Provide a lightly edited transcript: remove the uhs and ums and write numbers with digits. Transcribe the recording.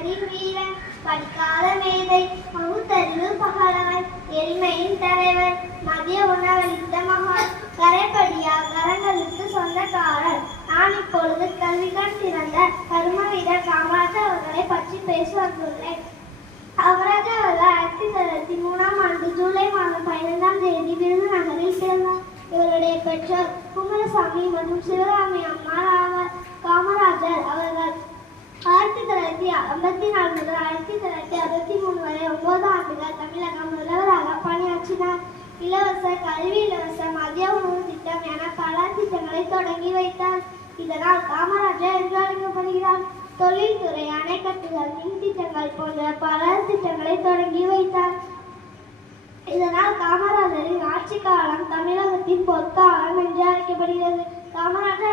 மண்ணின் வீரன், படிக்காத மேதை, பகுத்தறிவு பகலவன், எளிமையின் தலைவன், மதிய உணவளித்த மகான், கரைப்படியா கரங்களுக்கு சொந்தக்காரர். நான் இப்பொழுது கல்விக்கண் திறந்த கருமவீரர் காமராஜர் அவர்களை பற்றி பேச வந்துள்ளேன். காமராஜர் அவர்கள் 1903 ஜூலை மாதம் 15 விருதுநகரில் பிறந்தார். இவருடைய பெற்றோர் குமரசாமி மற்றும் சிவகாமி அம்மாள் ஆவார். காமராஜர் அவர்கள் 1954 முதல் 1963 வரை 9 ஆண்டுகள் தமிழக முதல்வராக பணியாற்றினார். இலவச கல்வி, இலவச மதிய உணவு திட்டம் என பல திட்டங்களை தொடங்கி வைத்தார். இதனால் காமராஜர் என்று அழைக்கப்படுகிறார். தொழில்துறை, அணைக்கட்டுகள், மின் திட்டங்கள் போன்ற பல திட்டங்களை தொடங்கி வைத்தார். இதனால் காமராஜரின் ஆட்சி காலம் தமிழகத்தின் பொற்காலம் என்று அழைக்கப்படுகிறது. காமராஜர்